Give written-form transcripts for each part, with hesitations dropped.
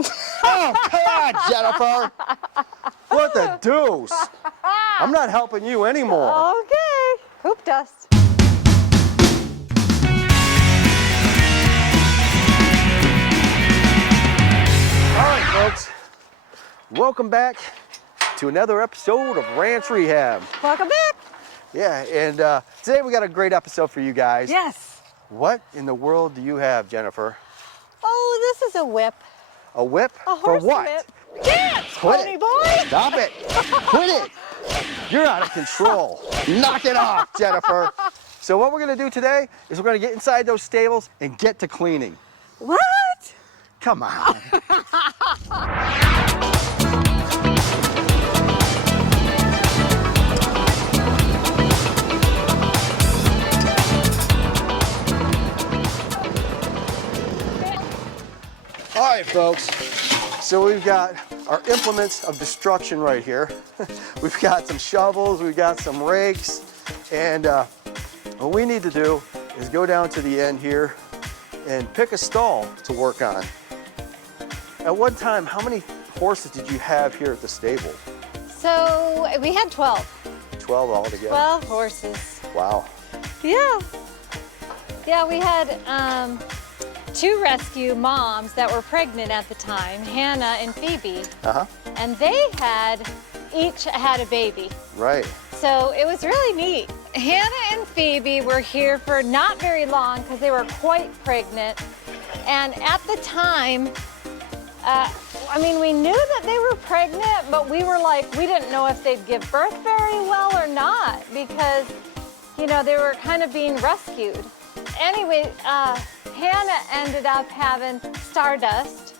Oh, come on, Jennifer. What the deuce? I'm not helping you anymore. Okay. Poop dust. All right, folks. Welcome back to another episode of Ranch Rehab. Welcome back. Yeah, and today we got a great episode for you guys. Yes. What in the world do you have, Jennifer? Oh, this is a whip. A whip? A For horse what? whip. Dance, Quit pony it. boy. Stop it. Quit it. You're out of control. Knock it off, Jennifer. So what we're going to do today is we're going to get inside those stables and get to cleaning. What? Come on. All right, folks. So we've got our implements of destruction right here. We've got some shovels, we've got some rakes, and what we need to do is go down to the end here and pick a stall to work on. At one time, how many horses did you have here at the stable? So we had 12. 12 altogether? 12 horses. Wow. Yeah. Yeah, we had 2 rescue moms that were pregnant at the time, Hannah and Phoebe. Uh-huh. And they each had a baby. Right. So it was really neat. Hannah and Phoebe were here for not very long because they were quite pregnant. And at the time, I mean, we knew that they were pregnant, but we were like, we didn't know if they'd give birth very well or not because, you know, they were kind of being rescued. Anyway, Hannah ended up having Stardust,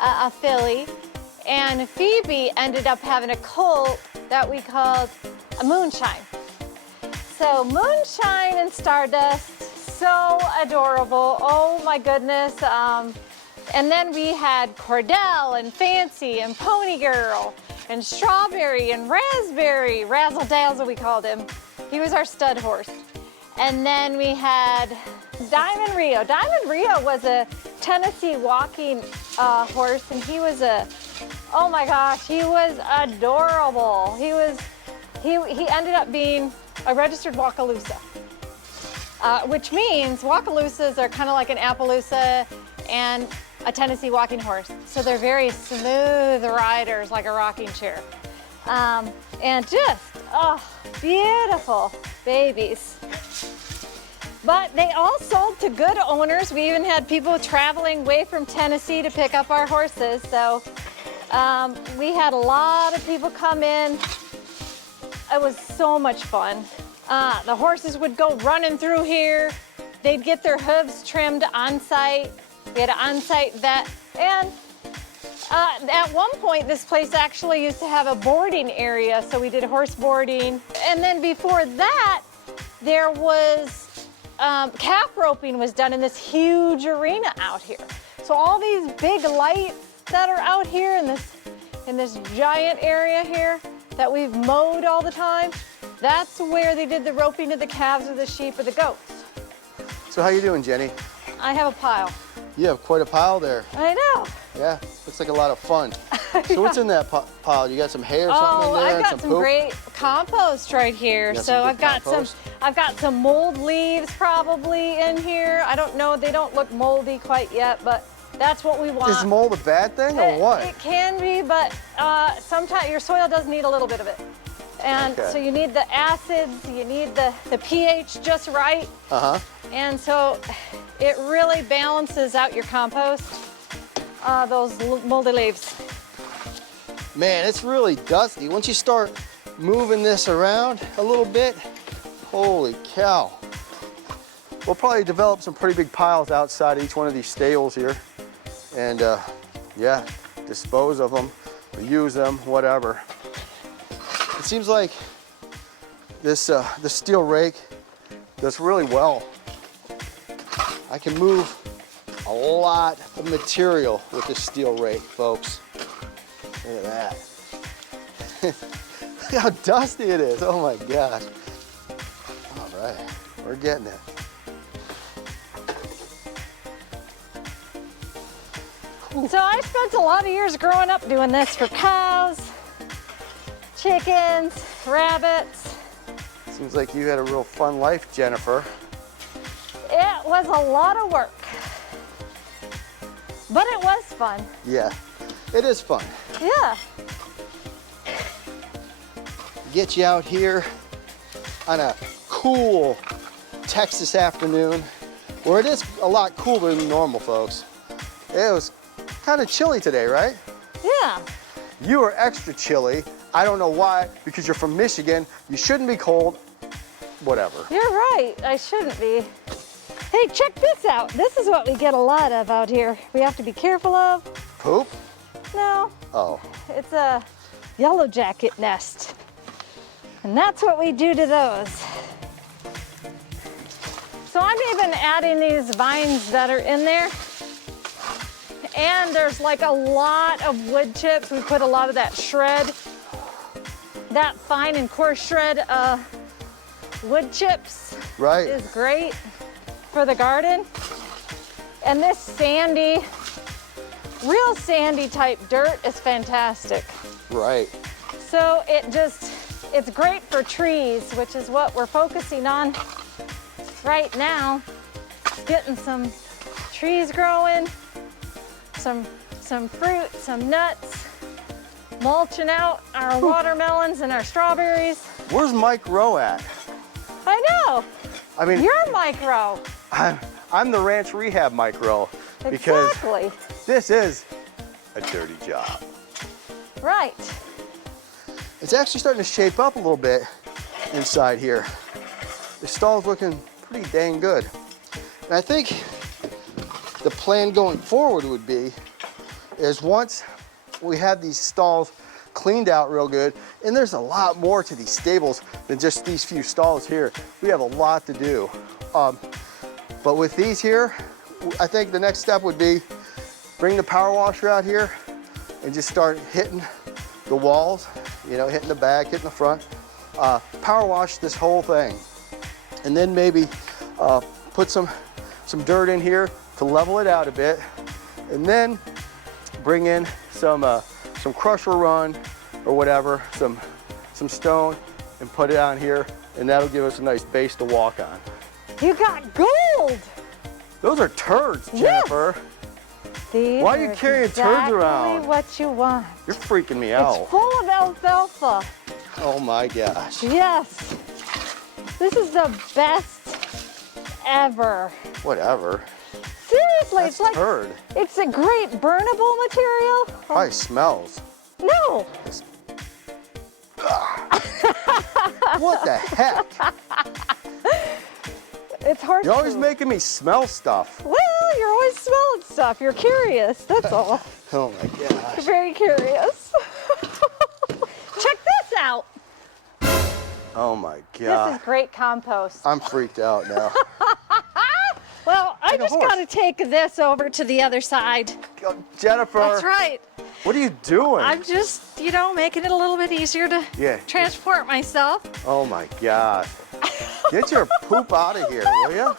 a filly, and Phoebe ended up having a colt that we called a Moonshine. So Moonshine and Stardust, so adorable. Oh my goodness. And then we had Cordell and Fancy and Pony Girl and Strawberry and Raspberry, Razzle Dazzle we called him. He was our stud horse. And then we had Diamond Rio. Diamond Rio was a Tennessee walking horse, and he was oh my gosh, he was adorable. He ended up being a registered Wakalusa, which means Wakaloosas are kind of like an Appaloosa and a Tennessee walking horse. So they're very smooth riders, like a rocking chair. And just, oh, beautiful babies. But they all sold to good owners. We even had people traveling way from Tennessee to pick up our horses. So we had a lot of people come in. It was so much fun. The horses would go running through here. They'd get their hooves trimmed on site. We had an on-site vet. And at one point, this place actually used to have a boarding area. So we did horse boarding. And then before that, there was calf roping was done in this huge arena out here. So all these big lights that are out here in this giant area here that we've mowed all the time, that's where they did the roping of the calves or the sheep or the goats. So how you doing, Jenny? I have a pile. You have quite a pile there. I know. Yeah, looks like a lot of fun. So what's in that pile? You got some hay or something in there? I've got and some poop? great compost right here. So I've got some mold leaves probably in here. I don't know, they don't look moldy quite yet, but that's what we want. Is mold a bad thing or what? It can be, but sometimes your soil does need a little bit of it. And so you need the acids, you need the pH just right. Uh-huh. And so it really balances out your compost, those moldy leaves. Man, it's really dusty. Once you start moving this around a little bit, holy cow. We'll probably develop some pretty big piles outside each one of these stables here. And yeah, dispose of them, or use them, whatever. It seems like this steel rake does really well. I can move a lot of material with this steel rake, folks. Look at that. Look how dusty it is. Oh my gosh. All right, we're getting it. And so I spent a lot of years growing up doing this for cows, chickens, rabbits. Seems like you had a real fun life, Jennifer. It was a lot of work, but it was fun. Yeah, it is fun. Yeah. Get you out here on a cool Texas afternoon, where it is a lot cooler than normal, folks. It was kind of chilly today, right? Yeah. You are extra chilly. I don't know why, because you're from Michigan. You shouldn't be cold. Whatever. You're right, I shouldn't be. Hey, check this out. This is what we get a lot of out here. We have to be careful of. Poop? No, Oh. it's a yellow jacket nest. And that's what we do to those. So I'm even adding these vines that are in there. And there's like a lot of wood chips. We put a lot of that shred, that fine and coarse shred wood chips. Right. Is great for the garden. And this sandy, real sandy type dirt is fantastic. Right. So it's great for trees, which is what we're focusing on right now. Getting some trees growing, some fruit, some nuts, mulching out our watermelons and our strawberries. Where's Mike Rowe at? I know. I mean, You're Mike Rowe. I'm the Ranch Rehab Mike Rowe, because Exactly. this is a dirty job. Right. It's actually starting to shape up a little bit inside here. The stall's looking pretty dang good. And I think the plan going forward would be is once we have these stalls cleaned out real good, and there's a lot more to these stables than just these few stalls here. We have a lot to do. But with these here, I think the next step would be bring the power washer out here and just start hitting the walls, you know, hitting the back, hitting the front. Power wash this whole thing. And then maybe put some dirt in here to level it out a bit. And then bring in some crusher run or whatever, some stone, and put it on here, and that'll give us a nice base to walk on. You got gold. Those are turds, Jennifer. These Why are you carrying turds around? Exactly what you want. You're freaking me It's out. full of alfalfa. Oh my gosh. Yes. This is the best ever. Whatever. Seriously, That's it's like turd. it's a great burnable material. Probably smells. No. What the heck? It's horse You're always poop. making me smell stuff. Well, you're always smelling stuff. You're curious, that's all. Oh my gosh. You're very curious. Check this out. Oh my This god. is great compost. I'm freaked out now. Well, I Like a just horse. gotta take this over to the other side. Jennifer, That's right. what are you doing? I'm just, you know, making it a little bit easier to Yeah. transport myself. Oh my god. Get your poop out of here, will you?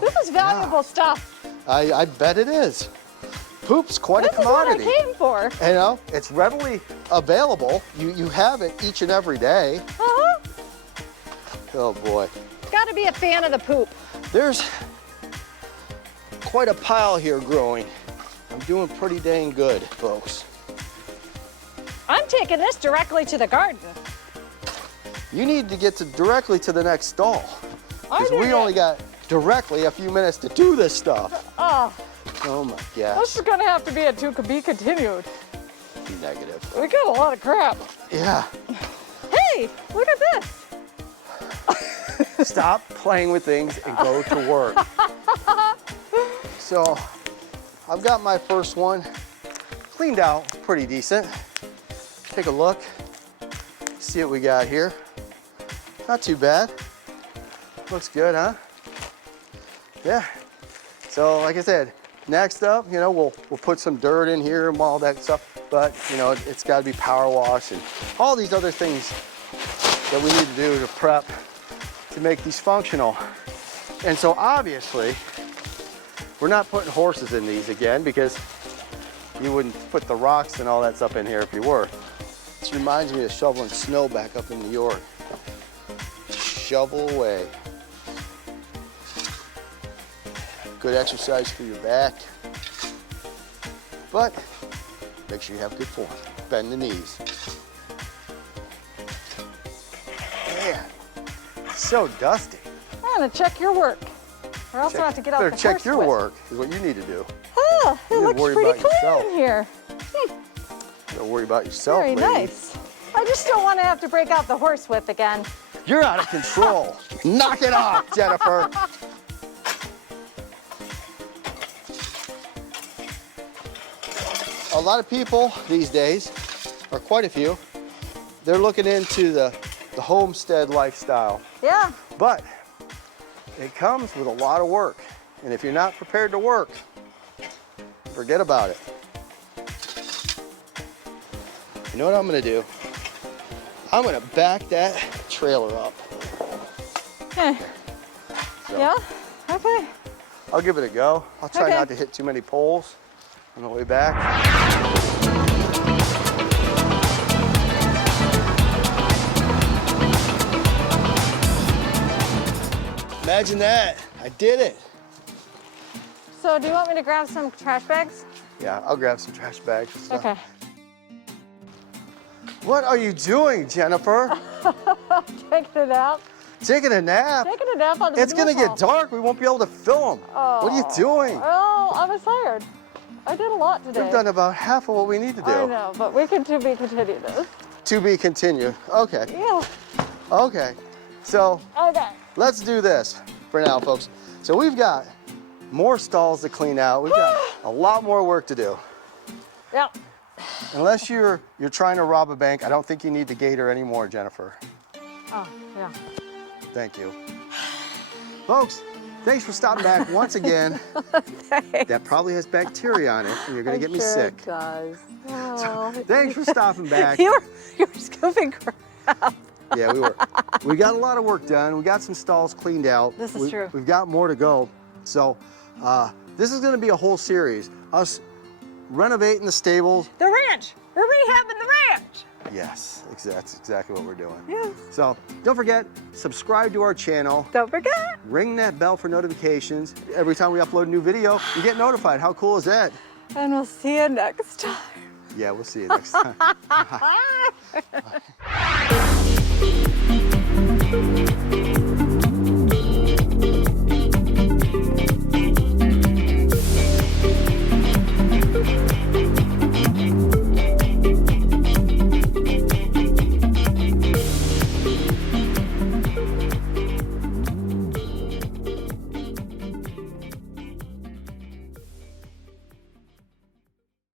This is valuable stuff. I bet it is. Poop's quite This a commodity. is what I came for. You know, it's readily available. You have it each and every day. Uh-huh. Oh boy. Gotta be a fan of the poop. There's quite a pile here growing. I'm doing pretty dang good, folks. I'm taking this directly to the garden. You need to get directly to the next stall, because we only got directly a few minutes to do this stuff. Oh, Oh my this gosh. is gonna have to be a to be continued. Negative. We got a lot of crap. Yeah. Hey, look at this. Stop playing with things and go to work. So I've got my first one cleaned out pretty decent. Take a look, see what we got here. Not too bad. Looks good, huh? Yeah. So like I said, next up, you know, we'll put some dirt in here and all that stuff, but you know, it's got to be power wash and all these other things that we need to do to prep to make these functional. And so obviously, We're not putting horses in these again because you wouldn't put the rocks and all that stuff in here if you were. This reminds me of shoveling snow back up in New York. Shovel away. Good exercise for your back. But make sure you have good form. Bend the knees. Man, so dusty. I'm gonna check your work. Or else I have to get out the Better check your whip. work is what you need to do. Oh, it You need to looks worry pretty about clean yourself. in here. Don't worry about yourself, Very lady. nice. I just don't want to have to break out the horsewhip again. You're out of control. Knock it off, Jennifer. A lot of people these days, or quite a few, they're looking into the homestead lifestyle. Yeah. But it comes with a lot of work. And if you're not prepared to work, forget about it. You know what I'm gonna do? I'm gonna back that trailer up. Okay. So, Yeah? Okay. I'll give it a go. I'll try Okay. not to hit too many poles on the way back. Imagine that, I did it. So do you want me to grab some trash bags? Yeah, I'll grab some trash bags and stuff. Okay. What are you doing, Jennifer? Taking it out. Taking a nap? Taking a nap on the It's gonna get dark, we won't be able to film. What are you doing? Oh, I was tired. I did a lot today. We've done about half of what we need to do. I know, but we can to be continued this. To be continued. Okay. Yeah. Okay. So Okay. let's do this for now, folks. So we've got more stalls to clean out. We've got a lot more work to do. Yeah. Unless you're trying to rob a bank, I don't think you need the gator anymore, Jennifer. Oh, yeah. Thank you. Folks, thanks for stopping back once again. That probably has bacteria on it, and you're gonna get me sick. It does. Oh. Thanks for stopping back. you were scooping crap. Yeah, we were. We got a lot of work done. We got some stalls cleaned out. This is true. We've got more to go. So this is gonna be a whole series. Us renovating the stables. The ranch. We're rehabbing the ranch. Yes, that's exactly what we're doing. Yes. So don't forget, subscribe to our channel. Don't forget. Ring that bell for notifications. Every time we upload a new video, you get notified. How cool is that? And we'll see you next time. Yeah, we'll see you next time.